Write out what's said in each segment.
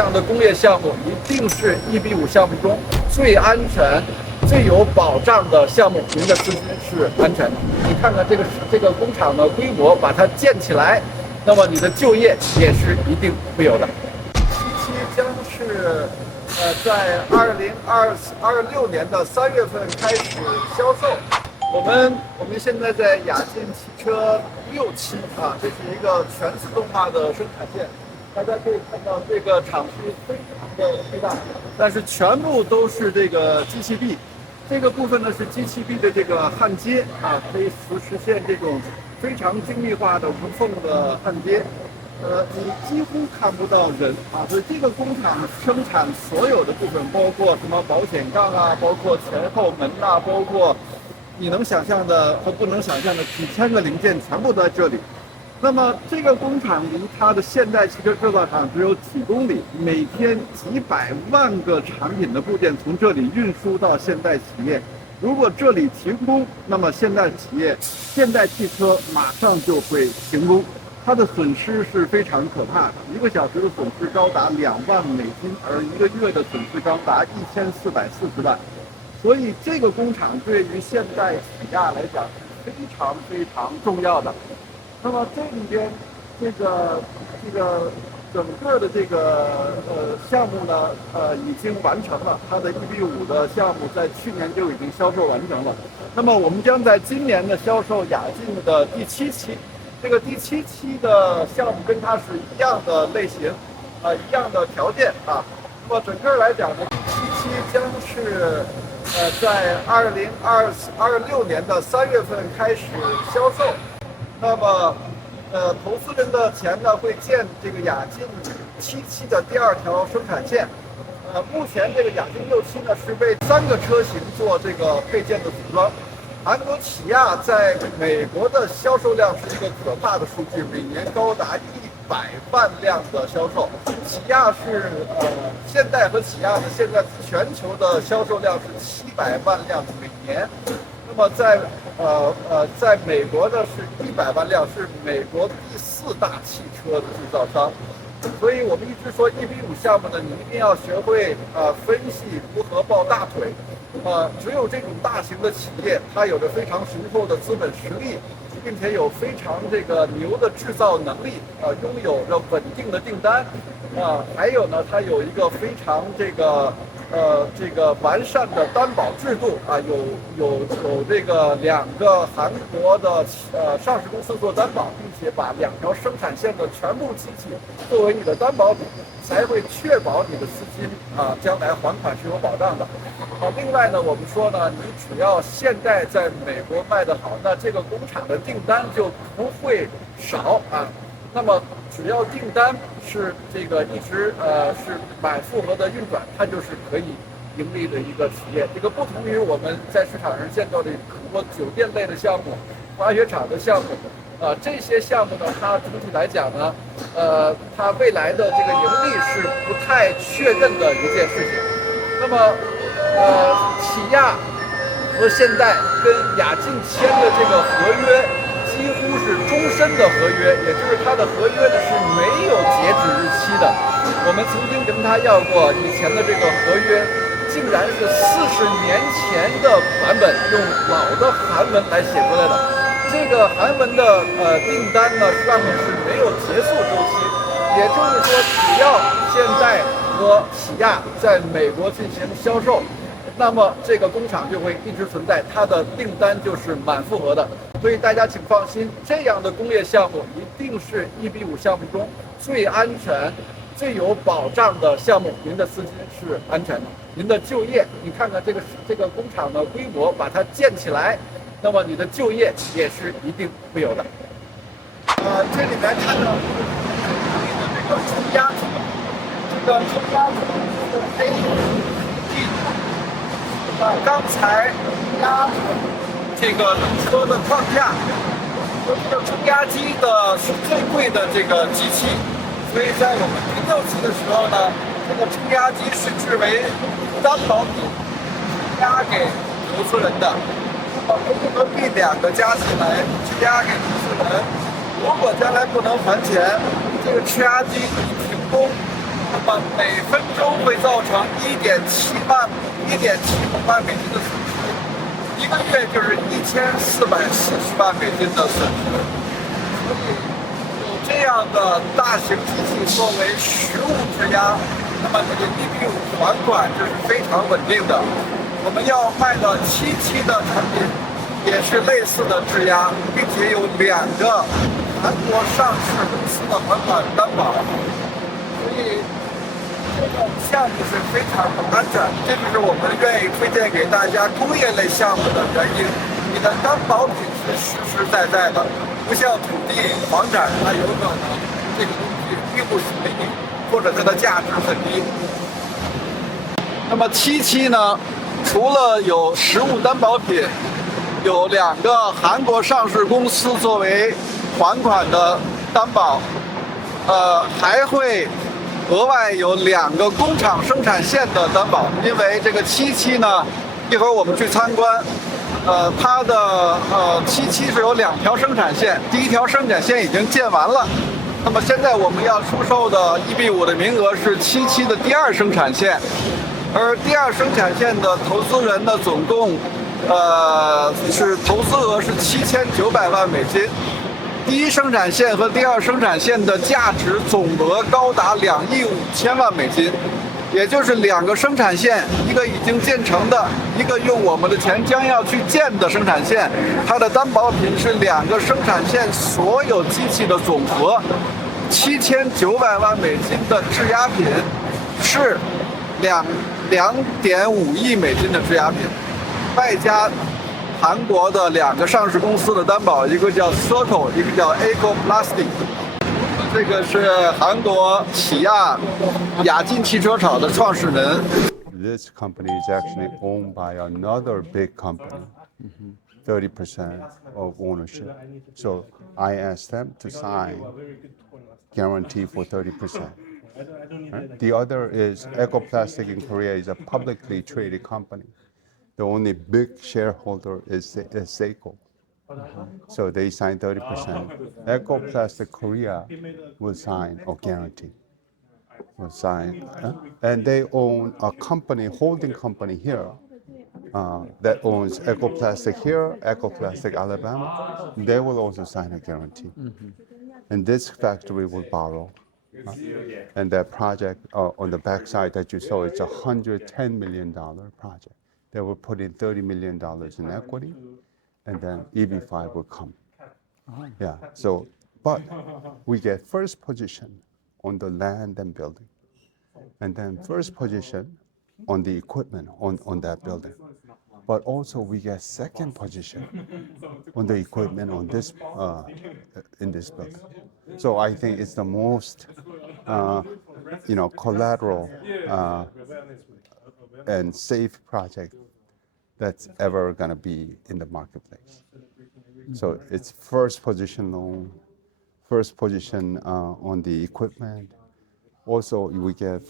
样的工业项目一定是EB5项目中最安全、最有保障的项目，您的资金是安全的。你看看这个工厂的规模，把它建起来，那么你的就业也是一定会有的。期将是在2026年的3月份开始销售。我们现在在亚进汽车6期啊，这是一个全自动化的生产线。大家可以看到这个厂区非常的巨大，但是全部都是这个机器臂。这个部分呢是机器臂的这个焊接啊，可以实现这种非常精密化的无缝的焊接。你几乎看不到人啊，所以这个工厂生产所有的部分，包括什么保险杠啊，包括前后门啊，包括你能想象的和不能想象的几千个零件，全部都在这里。那么这个工厂离它的现代汽车制造厂只有几公里，每天几百万个产品的部件从这里运输到现代企业。如果这里停工，那么现代汽车马上就会停工，它的损失是非常可怕的，1个小时的损失高达2万美金，而1个月的损失高达1440万。所以这个工厂对于现代起亚来讲是非常非常重要的。那么这里边这个整个的这个项目呢，已经完成了，它的EB5的项目在去年就已经销售完成了。那么我们将在今年的销售亚进的第7期，这个第7期的项目跟它是一样的类型，一样的条件啊。那么整个来讲呢，第7期将是在2026年的3月份开始销售。那么，投资人的钱呢会建这个亚进7期的第2条生产线。目前这个亚进6期呢是为3个车型做这个配件的组装。韩国起亚在美国的销售量是一个可怕的数据，每年高达100万辆的销售。起亚是现代和起亚的现在全球的销售量是700万辆每年。那么在美国呢是100万辆，是美国第4大汽车的制造商。所以我们一直说EB5项目呢，你一定要学会分析如何抱大腿。只有这种大型的企业，它有着非常雄厚的资本实力，并且有非常这个牛的制造能力，拥有着稳定的订单，还有呢，它有一个非常这个完善的担保制度啊，有这个2个韩国的上市公司做担保，并且把2条生产线的全部机器作为你的担保品，才会确保你的资金将来还款是有保障的。另外呢，我们说呢，你只要现在在美国卖得好，那这个工厂的订单就不会少啊。那么只要订单是这个一直是满负荷的运转，它就是可以盈利的一个企业。这个不同于我们在市场上见到的很多酒店类的项目、滑雪场的项目，这些项目呢，它整体来讲呢，它未来的这个盈利是不太确认的一件事情。那么起亚和现代跟亚进签的这个合约几乎是终身的合约，也就是它的合约呢是没有截止日期的。我们曾经跟他要过以前的这个合约，竟然是40年前的版本，用老的韩文来写出来的。这个韩文的订单呢上面是没有结束周期，也就是说，只要现在和起亚在美国进行销售，那么这个工厂就会一直存在，它的订单就是满负荷的。所以大家请放心，这样的工业项目一定是EB5项目中最安全、最有保障的项目，您的资金是安全的，您的就业，你看看这个工厂的规模，把它建起来，那么你的就业也是一定会有的。这里面看到这个冲压车，这个冲压车是 A 刚才压这个车的框架，这个冲压机的是最贵的这个机器，所以在我们第6期的时候呢，这个冲压机是制为担保品压给投资人的。那么 A 和 B 2个加起来质押给投资人，如果将来不能还钱，这个质押机一停工，那么每分钟会造成1.7万美金的损失，一个月就是1440万美金的损失。所以有这样的大型机器作为实物质押，那么这个EB5还款这是非常稳定的。我们要卖的7期的产品也是类似的质押，并且有2个韩国上市公司的还款担保，所以这个项目是非常安全。这就是我们愿意推荐给大家工业类项目的原因。你的担保品是实实在在的，不像土地、房产，它有可能这个东西并不属于你，或者它的价值很低。那么7期呢，除了有实物担保品，有2个韩国上市公司作为还款的担保，还会额外有2个工厂生产线的担保。因为这个7期呢，一会儿我们去参观，它的7期是有2条生产线，第1条生产线已经建完了。那么现在我们要出售的EB5的名额是7期的第2生产线，而第2生产线的投资人呢，总共是投资额是7900万美金。第1生产线和第2生产线的价值总额高达2亿5千万美金，也就是2个生产线，一个已经建成的，一个用我们的钱将要去建的生产线，它的担保品是2个生产线所有机器的总和，7900万美金的质押品是2.5亿美金的质押品，外加韩国的2个上市公司的担保，一个叫 Circle， 一个叫 eb5。这个是韩国起亚进汽车厂的创始人。This company is actually owned by another big company, 30% of ownership. So I asked them to sign guarantee for 30%. Right? The other is Ecoplastic in Korea is a publicly traded company. The only big shareholder is Seiko. So they sign 30%. Ecoplastic Korea will sign a guarantee. Will sign, and they own a company, holding company here, that owns Ecoplastic here, Ecoplastic Alabama. They will also sign a guarantee. And this factory will borrow. And that project on the backside that you saw, it's a $110 million project. They will put in $30 million in equity, and then EB5 will come. Yeah, so, but we get first position on the land and building, and then first position on the equipment on that building. But also we get second position on the equipment on this in this building. So I think it's the most collateral and safe project that's ever going to be in the marketplace. So it's first position loan, first position on the equipment. Also, we get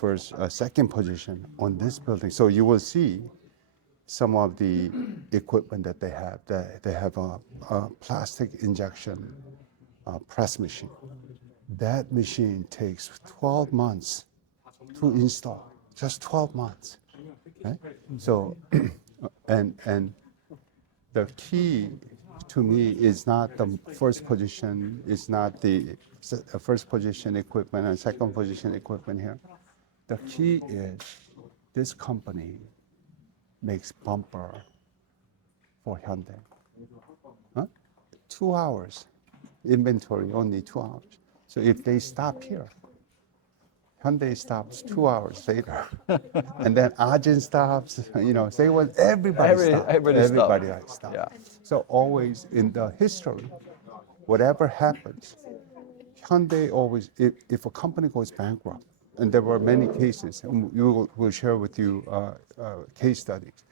second position on this building. So you will see some of the equipment that they have. They have a plastic injection press machine. That machine takes 12 months to install, just 12 months. Right? So, and the key to me is not the first position, it's not the first position equipment and second position equipment here. The key is this company makes bumper for Hyundai. 2 hours inventory, only 2 hours. So if they stop here, Hyundai stops 2 hours later, and then Ajin stops. Say what everybody stops. Yeah. So always in the history, whatever happens, Hyundai always, if a company goes bankrupt, and there were many cases, and we'll share with you case studies.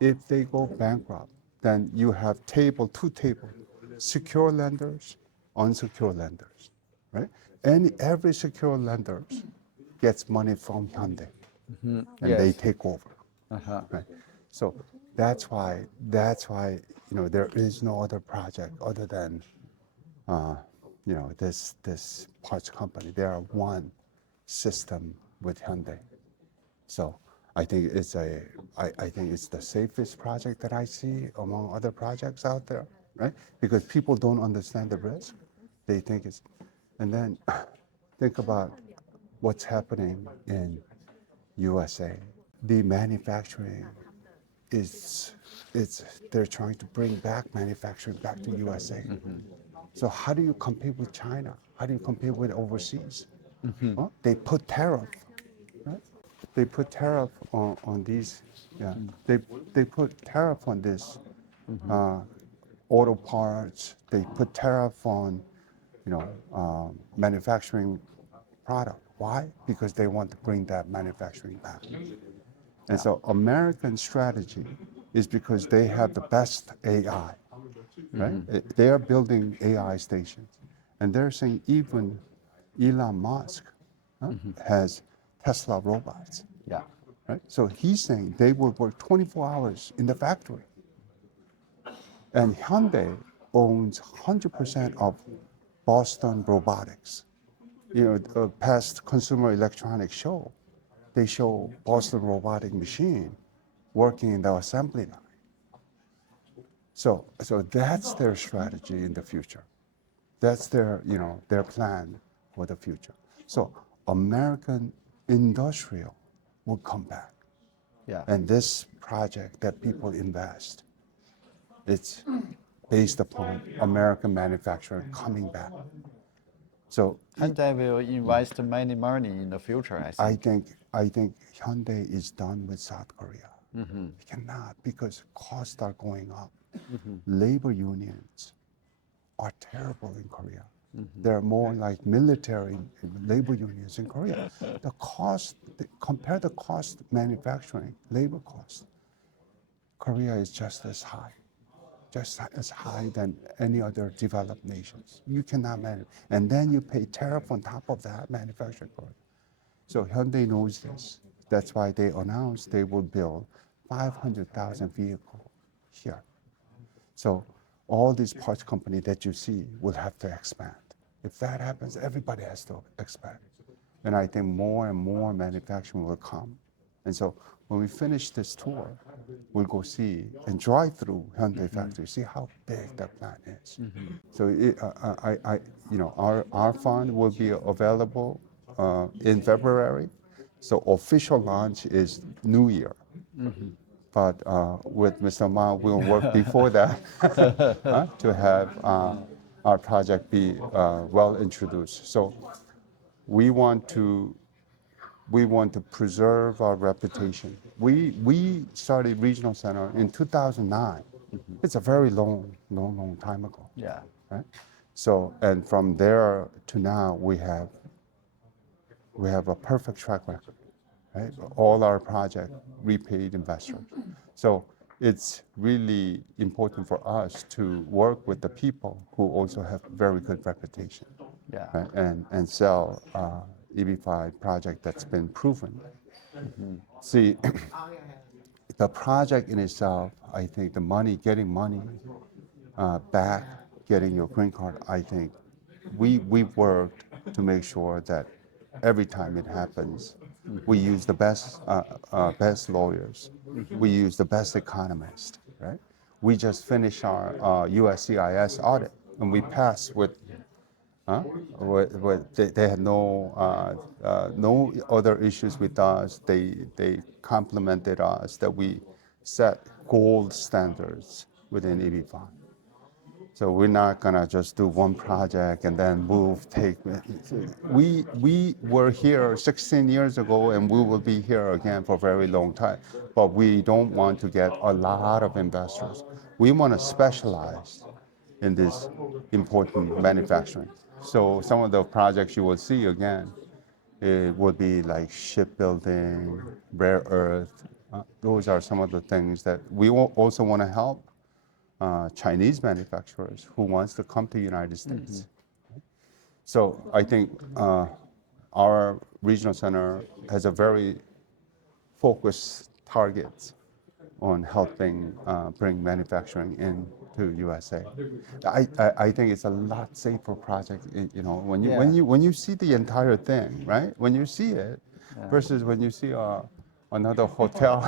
If they go bankrupt, then you have two tables, secure lenders, unsecured lenders, right? And every secure lender gets money from Hyundai, and they take over. Right? So that's why there is no other project other than this parts company. They are one system with Hyundai. So I think it's the safest project that I see among other projects out there, right? Because people don't understand the risk. They think it's, and then think about what's happening in USA. The manufacturing they're trying to bring back manufacturing back to USA. So how do you compete with China? How do you compete with overseas? Well, they put tariff, right? They put tariff on these, yeah. They put tariff on this auto parts. They put tariff on, manufacturing product. Why? Because they want to bring that manufacturing back. And so American strategy is because they have the best AI, right? They are building AI stations. And they're saying even Elon Musk has Tesla robots, Yeah. right? So he's saying they will work 24 hours in the factory. And Hyundai owns 100% of Boston Robotics. The past Consumer Electronics show, they show Boston Robotic machine working in the assembly line. So that's their strategy in the future. That's their plan for the future. So American industrial will come back. Yeah. And this project that people invest, it's based upon American manufacturing coming back. So Hyundai will invest many money in the future, I think. I think Hyundai is done with South Korea. It cannot, because costs are going up. Labor unions are terrible in Korea. They're more like military labor unions in Korea. Compare the cost manufacturing, labor cost. Korea is just as high than any other developed nations. You cannot manage. And then you pay tariff on top of that manufacturing Korea. So Hyundai knows this. That's why they announced they will build 500,000 vehicles here. So all these parts companies that you see will have to expand. If that happens, everybody has to expand. And I think more and more manufacturing will come. And so when we finish this tour, we'll go see and drive through Hyundai factory, see how big that plant is. So our fund will be available in February. So official launch is New Year. But with Mr. Ma, we'll work before that to have our project be well introduced. So we want to preserve our reputation. We started Regional Center in 2009. It's a very long time ago. Yeah. Right? So, and from there to now, we have a perfect track record. Right? All our projects repaid investors. So it's really important for us to work with the people who also have very good reputation. Yeah. Right? And sell EB5 project that's been proven. See, the project in itself, I think getting money back, getting your green card, I think we've worked to make sure that every time it happens, we use the best lawyers. We use the best economists, right? We just finished our USCIS audit, and we passed with they had no other issues with us. They complimented us that we set gold standards within EB5. So we're not gonna just do one project and then move. We were here 16 years ago, and we will be here again for a very long time. But we don't want to get a lot of investors. We want to specialize in this important manufacturing. So some of the projects you will see again, it would be like shipbuilding, rare earth. Those are some of the things that we also want to help Chinese manufacturers who wants to come to the United States. So I think our regional center has a very focused target on helping bring manufacturing into USA. I think it's a lot safer project. When you see the entire thing, right? When you see it, versus when you see another hotel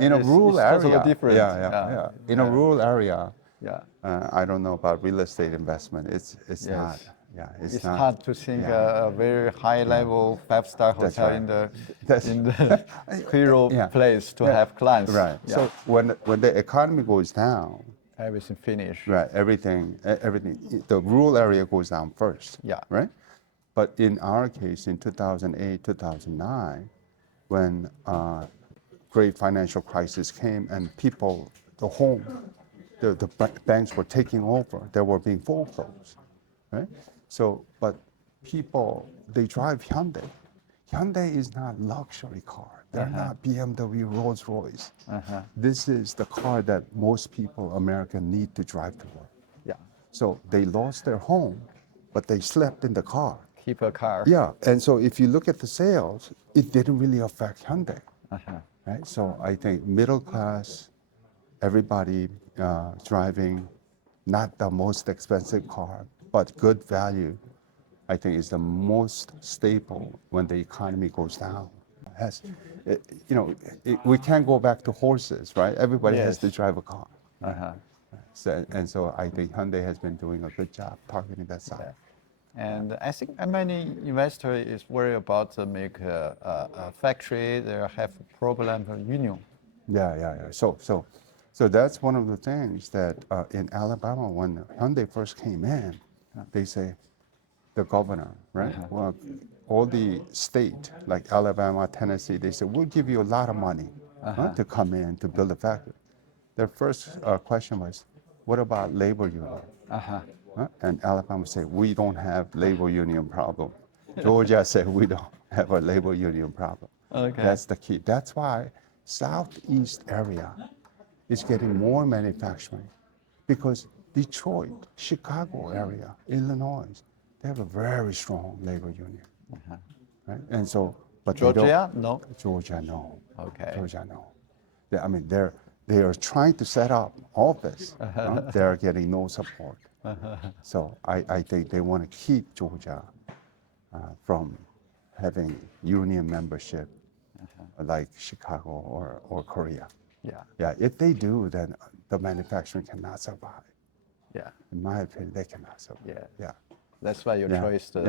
in a It's rural totally area. different. Yeah. In a rural area, Yeah. I don't know about real estate investment. It's Yes. not. Yeah, It's not. hard to think a very high level 5-star That's hotel right. in the hero Yeah. place to have clients. Right. Yeah. So when the economy goes down, Everything finished. right, everything, the rural area goes down first. Yeah. Right. But in our case, in 2008, 2009, when great financial crisis came and people, the banks were taking over, they were being foreclosed, right? So, but people, they drive Hyundai. Hyundai is not luxury car. They're not BMW, Rolls Royce. This is the car that most people, American, need to drive to work. Yeah. So they lost their home, but they slept in the car. Keep a car. Yeah, and so if you look at the sales, it didn't really affect Hyundai, right? So I think middle class, everybody driving not the most expensive car, but good value, I think is the most stable when the economy goes down. We can't go back to horses, right? Everybody has to Yes. drive a car. So I think Hyundai has been doing a good job targeting that side. And I think many investors is worried about to make a factory. They have problem with union. Yeah. So that's one of the things that in Alabama, when Hyundai first came in, they say, the governor, right? Well, all the state, like Alabama, Tennessee, they said, we'll give you a lot of money to come in to build a factory. Their first question was, what about labor union? And Alabama said, we don't have labor union problem. Georgia said, we don't have a labor union problem. Okay. That's the key. That's why Southeast area is getting more manufacturing because Detroit, Chicago area, Illinois, they have a very strong labor union. Right? And so, but Georgia, no. Georgia, no. Okay. Georgia, no. They are trying to set up office. They're getting no support. So I think they want to keep Georgia from having union membership like Chicago or Korea. Yeah, if they do, then the manufacturing cannot survive. Yeah. In my opinion, they cannot survive. Yeah. That's why you chose the.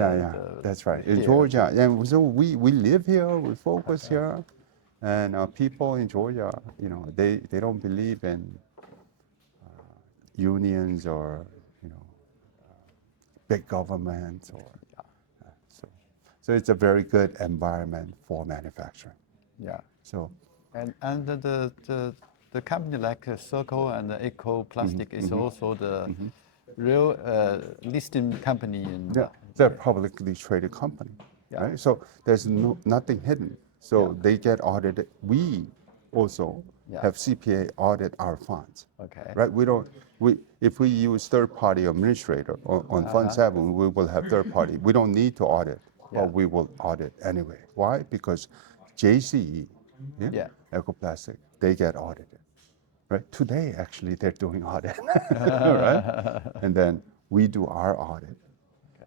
That's right. In here. Georgia, and so we live here, we focus here, and people in Georgia, they don't believe in unions or big government so it's a very good environment for manufacturing. Yeah. So. And the company like Circle and Eco Plastic is also the real listing company in. Yeah, they're publicly traded company, right? So there's nothing hidden. So they get audited. We also have CPA audit our funds. Okay. Right? If we use third-party administrator on Fund 7, we will have third-party. We don't need to audit, but we will audit anyway. Why? Because JCE, Ecoplastic, they get audited. Right? Today, actually, they're doing audit, right? And then we do our audit.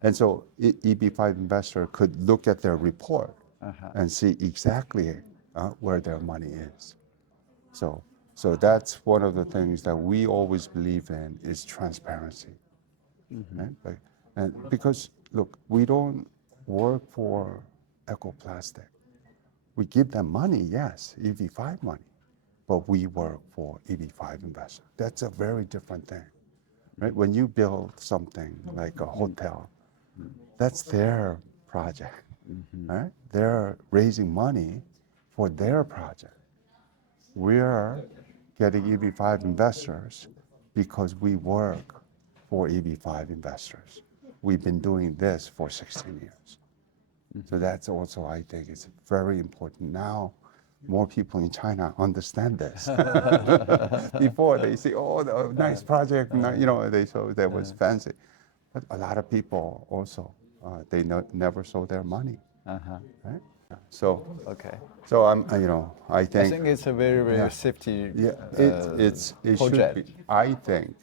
And so EB5 investor could look at their report and see exactly where their money is. So that's one of the things that we always believe in is transparency. Right? And because, look, we don't work for Ecoplastic. We give them money, yes, EB5 money, but we work for EB5 investors. That's a very different thing. Right? When you build something like a hotel, that's their project. Right? They're raising money for their project. We're getting EB5 investors because we work for EB5 investors. We've been doing this for 16 years. So that's also, I think, it's very important. Now, more people in China understand this. Before they say, oh, the nice project, they thought that was fancy. But a lot of people also, they never sold their money. Right? So, so I think it's a very, very safety it project. should be. I think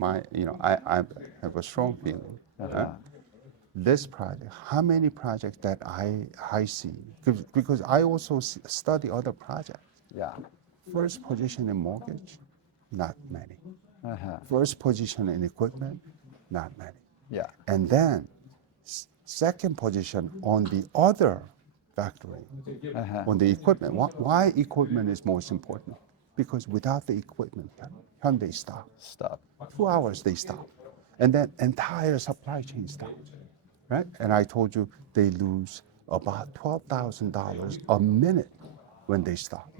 I have a strong feeling. this project, how many projects that I see, because I also study other projects. Yeah. First position in mortgage, not many. Uh-huh. First position in equipment, not many. Yeah. And then second position on the other factory, on the equipment. Why equipment is most important? Because without the equipment, Hyundai stop. Stop. 2 hours they stop. And then entire supply chain stops, right? And I told you they lose about $12,000 a minute when they stop,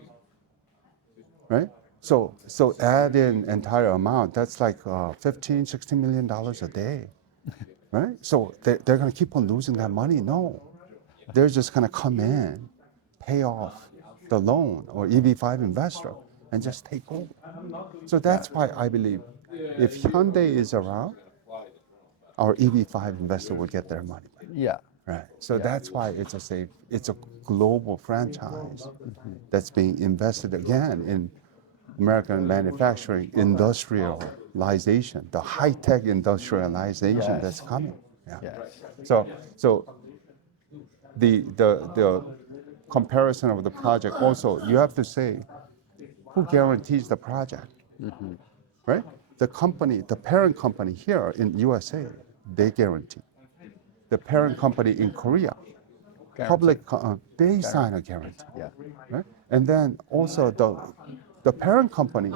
right? So add in entire amount, that's like $15-16 million a day, right? So they're gonna keep on losing that money? No, they're just gonna come in, pay off the loan or EB5 investor and just take over. So that's why I believe if Hyundai is around, our EB5 investor will get their money back. Yeah. Right. So that's why it's a global franchise that's being invested again in American manufacturing industrialization, the high-tech industrialization that's coming. Yeah. Yes. So the comparison of the project also, you have to say who guarantees the project, right? The company, the parent company here in USA, they guarantee. The parent company in Korea, public, they sign a guarantee. Yeah. Right? And then also the parent company,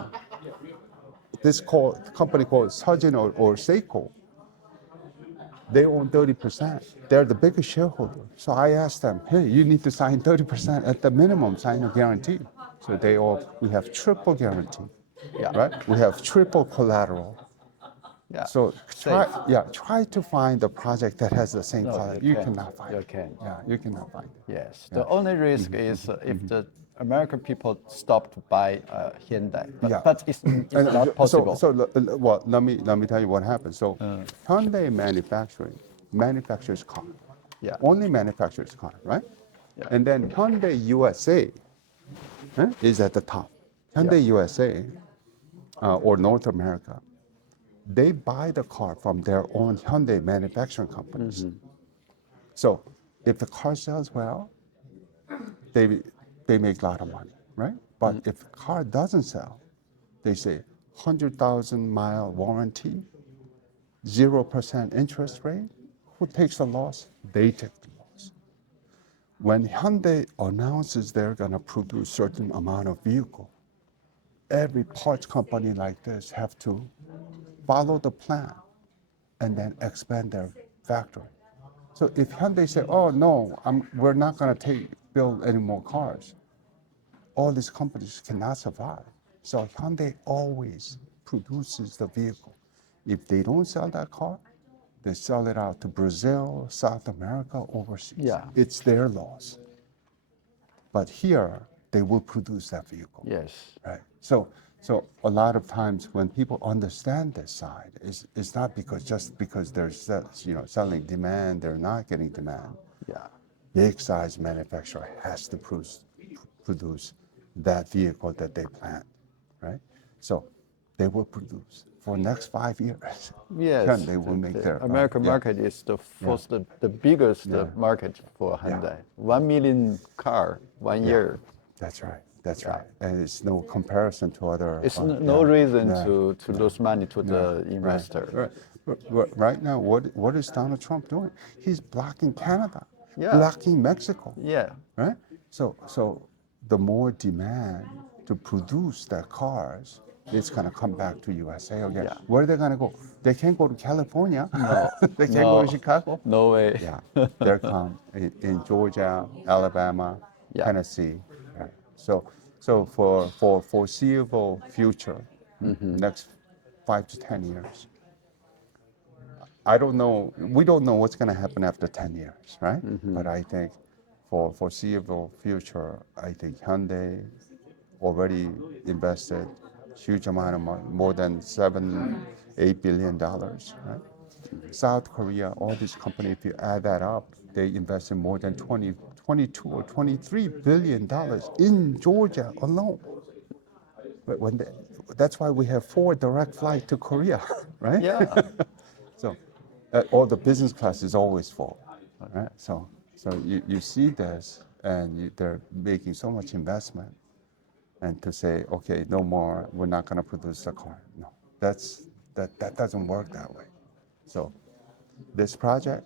this company called Sejin or Seiko, they own 30%. They're the biggest shareholder. So I asked them, hey, you need to sign 30% at the minimum, sign a guarantee. So we have triple guarantee, right? We have triple collateral. Yeah. So try to find a project that has the same quality. You can't. cannot find You it. can't. Yeah, you cannot find it. Yes. The only risk is if the American people stop to buy Hyundai, but it's not possible. Well, let me tell you what happened. So Hyundai manufactures car. Yeah. Only manufactures car, right? Yeah. And then Hyundai USA is at the top. Hyundai USA or North America, they buy the car from their own Hyundai manufacturing companies. So if the car sells well, they make a lot of money, right? But if the car doesn't sell, they say 100,000-mile warranty, 0% interest rate. Who takes the loss? They take the loss. When Hyundai announces they're going to produce certain amount of vehicle, every parts company like this have to follow the plan and then expand their factory. So if Hyundai say, oh no, we're not going to build any more cars, all these companies cannot survive. So Hyundai always produces the vehicle. If they don't sell that car, they sell it out to Brazil, South America, overseas. Yeah. It's their loss. But here, they will produce that vehicle. Yes. Right. So a lot of times when people understand this side, it's not just because they're selling demand, they're not getting demand. Yeah. Big size manufacturer has to produce that vehicle that they plan, right? So they will produce for next 5 years. Yes. They will make their American market is the biggest market for Hyundai. 1 million car 1 year. That's right. That's right. And it's no comparison to other. It's no reason to lose money to the investor. Right now, what is Donald Trump doing? He's blocking Canada, Yeah. blocking Mexico. Yeah. Right. So the more demand to produce their cars, it's gonna come back to USA again. Yeah. Where are they gonna go? They can't go to California. No. They can't go to Chicago. No way. Yeah, they're come in Georgia, Alabama, Tennessee. Right. So for foreseeable future, next 5 to 10 years, I don't know. We don't know what's going to happen after 10 years, right? But I think for foreseeable future, I think Hyundai already invested huge amount of money, more than $7-8 billion, right? South Korea, all these companies, if you add that up, they invested more than 22 or 23 billion dollars in Georgia alone. But that's why we have 4 direct flights to Korea, right? Yeah. So all the business class is always full, right? So you see this, and they're making so much investment, and to say, okay, no more, we're not going to produce the car. No, that doesn't work that way. So this project,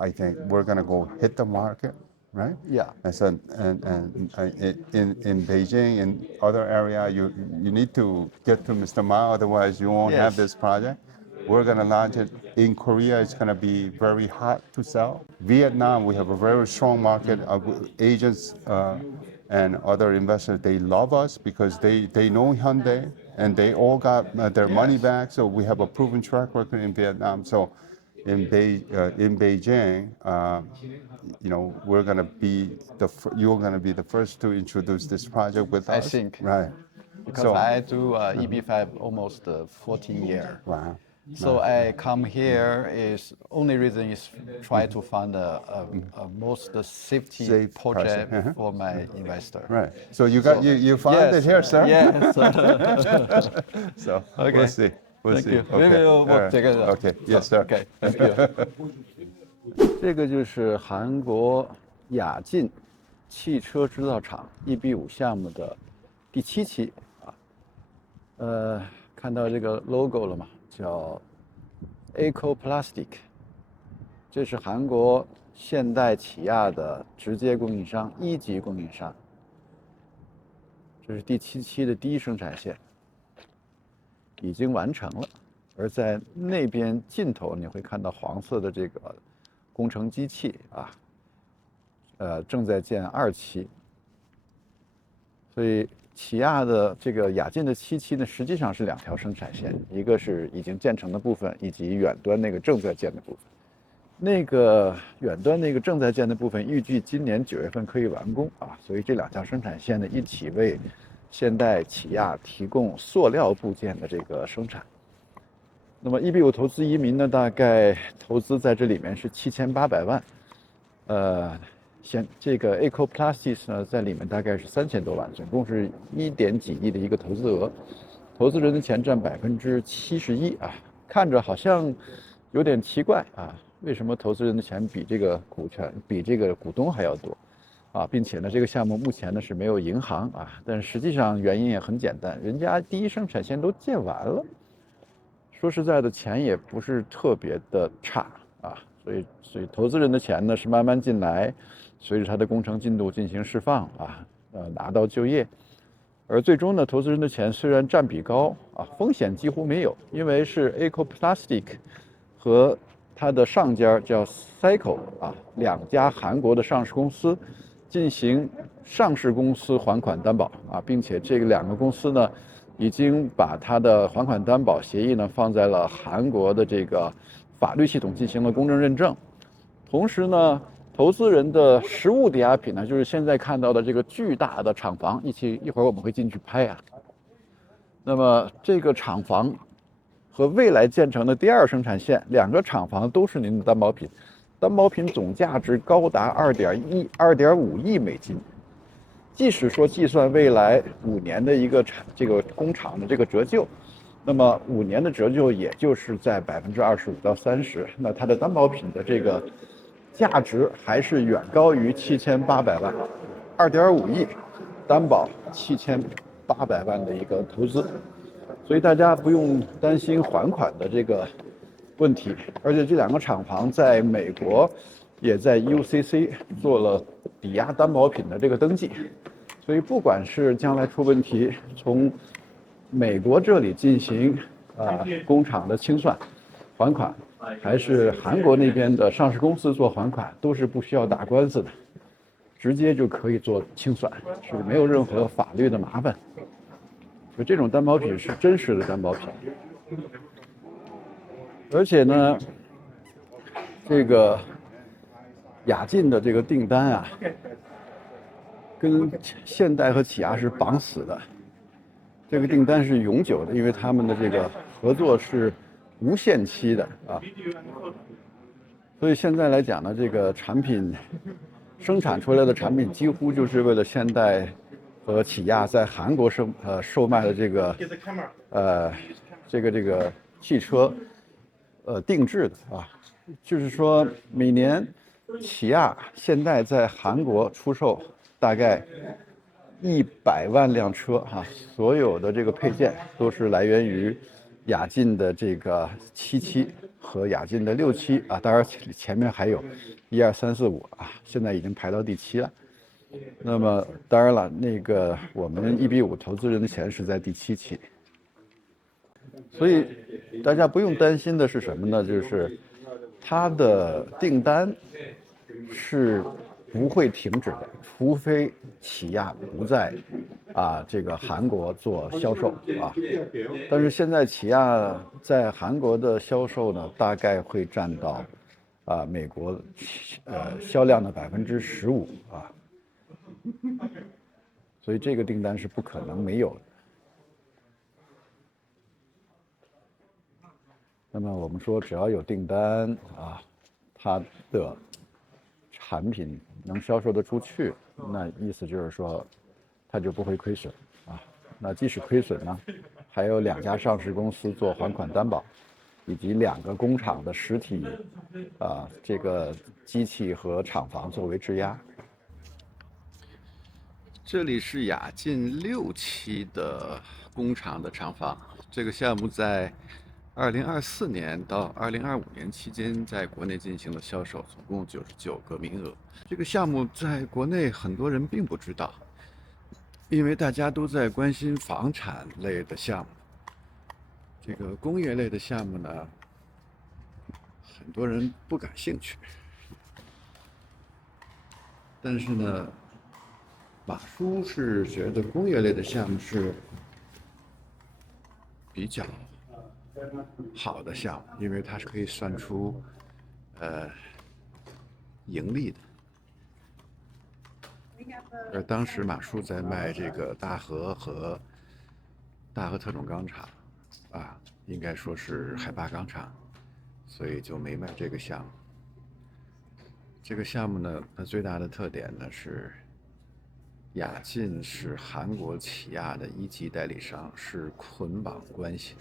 I think we're going to go hit the market, right? Yeah. And so and in Beijing, in other area, you need to get to Mr. Ma, otherwise you won't have this project. We're going to launch it in Korea. It's going to be very hot to sell. Vietnam, we have a very strong market of agents and other investors. They love us because they know Hyundai and they all got their money back. So we have a proven track record in Vietnam. So in Beijing, we're going to be you're going to be the first to introduce this project with us. I think. Right. Because So, I do EB5 almost 14 years. wow. So I come here is only reason is try to find a most safety Safe project project. for my investor. Right. So you got you found it here, sir. Yes. So Okay. we'll see. We'll Thank see. you. We Okay. will work All right. together. Okay. Yes, sir. Okay. Thank you. 这个就是韩国亚进汽车制造厂 EB5项目的第7期啊。看到这个 logo 了吗？叫 Ecoplastic， 这是韩国现代起亚的直接供应商，1级供应商。这是第7期的第1生产线，已经完成了。而在那边尽头，你会看到黄色的这个工程机器啊，正在建2期。所以起亚的这个亚进的7期呢，实际上是2条生产线，一个是已经建成的部分，以及远端那个正在建的部分。那个远端那个正在建的部分，预计今年9月份可以完工啊。所以这2条生产线呢，一起为现代起亚提供塑料部件的这个生产。那么EB5投资移民呢，大概投资在这里面是7800万，这个 Ecoplastics 呢，在里面大概是3000多万，总共是1点几亿的一个投资额，投资人的钱占71%啊，看着好像有点奇怪啊，为什么投资人的钱比这个股东还要多啊？并且呢，这个项目目前呢是没有银行啊，但实际上原因也很简单，人家第1生产线都建完了。说实在的，钱也不是特别的差啊，所以投资人的钱呢是慢慢进来，随着它的工程进度进行释放啊，拿到就业。而最终呢，投资人的钱虽然占比高啊，风险几乎没有，因为是 Ecoplastic 和它的上家叫 Cycle 啊，2家韩国的上市公司进行上市公司还款担保啊，并且这个2个公司呢，已经把它的还款担保协议呢放在了韩国的这个法律系统进行了公证认证。同时呢，投资人的实物抵押品呢，就是现在看到的这个巨大的厂房，一会儿我们会进去拍啊。那么这个厂房和未来建成的第2生产线，2个厂房都是您的担保品，担保品总价值高达2.5亿美金。即使说计算未来5年的一个这个工厂的这个折旧，那么5年的折旧也就是在25%到30%，那它的担保品的这个价值还是远高于7800万，2.5亿担保7800万的一个投资，所以大家不用担心还款的这个问题。而且这2个厂房在美国也在 UCC 做了抵押担保品的这个登记，所以不管是将来出问题，从美国这里进行工厂的清算还款，还是韩国那边的上市公司做还款，都是不需要打官司的，直接就可以做清算，是没有任何法律的麻烦。所以这种担保品是真实的担保品，而且呢，这个亚进的这个订单啊，跟现代和起亚是绑死的，这个订单是永久的，因为他们的这个合作是无限期的啊。所以现在来讲呢，这个产品生产出来的产品几乎就是为了现代和起亚在韩国售卖的这个汽车定制的啊，就是说每年起亚现在在韩国出售大概100万辆车哈，所有的这个配件都是来源于亚进的这个77和亚进的67啊，当然前面还有1、2、3、4、5啊，现在已经排到第7了。那么当然了，那个我们EB5投资人的钱是在第7期，所以大家不用担心的是什么呢？就是它的订单是不会停止的，除非起亚不在这个韩国做销售啊。但是现在起亚在韩国的销售呢，大概会占到美国销量的15%啊。所以这个订单是不可能没有的。那么我们说，只要有订单它的产品能销售得出去，那意思就是说，它就不会亏损啊。那即使亏损呢，还有2家上市公司做还款担保，以及2个工厂的实体这个机器和厂房作为质押。这里是亚进6期的工厂的厂房。这个项目在2024年到2025年期间在国内进行了销售，总共99个名额。这个项目在国内很多人并不知道，因为大家都在关心房产类的项目。这个工业类的项目呢，很多人不感兴趣。但是呢，马叔是觉得工业类的项目是比较好的项目，因为它是可以算出盈利的。而当时马叔在卖这个大和和大和特种钢厂应该说是海拔钢厂，所以就没卖这个项目。这个项目呢，它最大的特点呢是亚进是韩国起亚的1级代理商，是捆绑关系，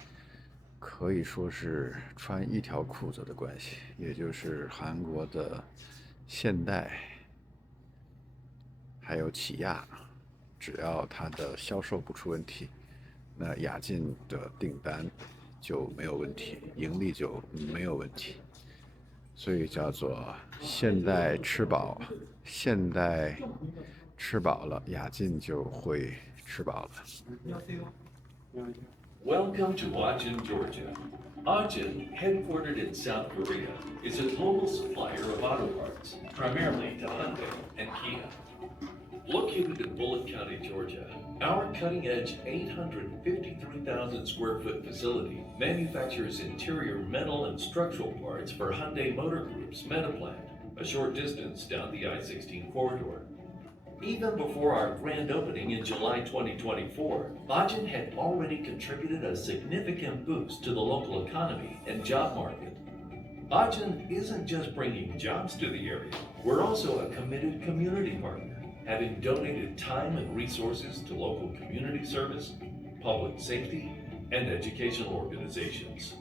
可以说是穿一条裤子的关系，也就是韩国的现代还有起亚，只要它的销售不出问题，那亚进的订单就没有问题，盈利就没有问题。所以叫做现代吃饱，现代吃饱了，亚进就会吃饱了。Welcome to Ajin, Georgia. Ajin, headquartered in South Korea, is a global supplier of auto parts, primarily to Hyundai and Kia. Located in Bullitt County, Georgia, our cutting-edge 853,000 square foot facility manufactures interior metal and structural parts for Hyundai Motor Group's Meta plant, a short distance down the I-16 corridor. Even before our grand opening in July 2024, Ajin had already contributed a significant boost to the local economy and job market. Ajin isn't just bringing jobs to the area, we're also a committed community partner, having donated time and resources to local community service, public safety, and educational organizations.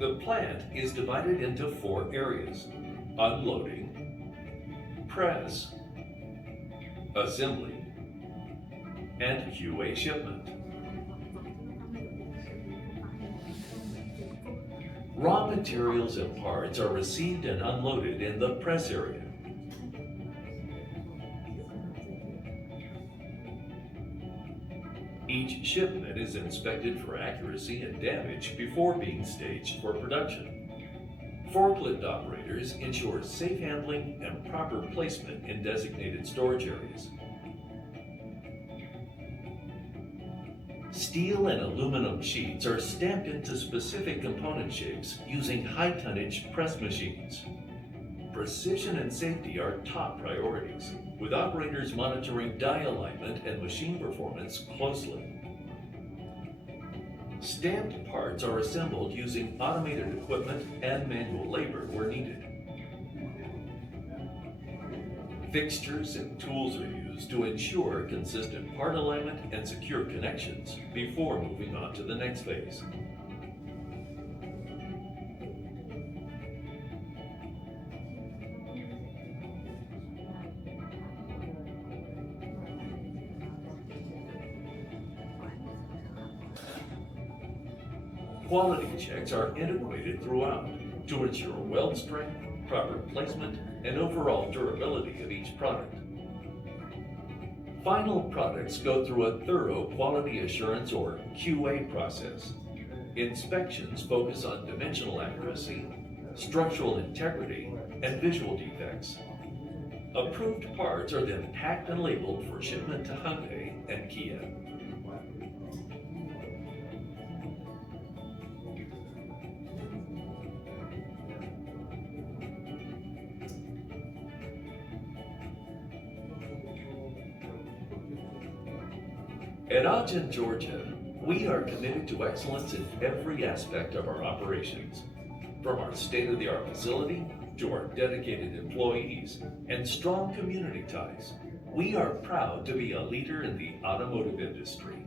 The plant is divided into 4 areas: unloading, press, assembly, and QA shipment. Raw materials and parts are received and unloaded in the press area. Each shipment is inspected for accuracy and damage before being staged for production. Forklift operators ensure safe handling and proper placement in designated storage areas. Steel and aluminum sheets are stamped into specific component shapes using high-tonnage press machines. Precision and safety are top priorities, with operators monitoring die alignment and machine performance closely. Stamped parts are assembled using automated equipment and manual labor where needed. Fixtures and tools are used to ensure consistent part alignment and secure connections before moving on to the next phase. quality checks are integrated throughout to ensure weld strength, proper placement, and overall durability of each product. Final products go through a thorough quality assurance or QA process. Inspections focus on dimensional accuracy, structural integrity, and visual defects. Approved parts are then packed and labeled for shipment to Hyundai and Kia. At Ogden, Georgia, we are committed to excellence in every aspect of our operations, from our state-of-the-art facility to our dedicated employees and strong community ties. We are proud to be a leader in the automotive industry.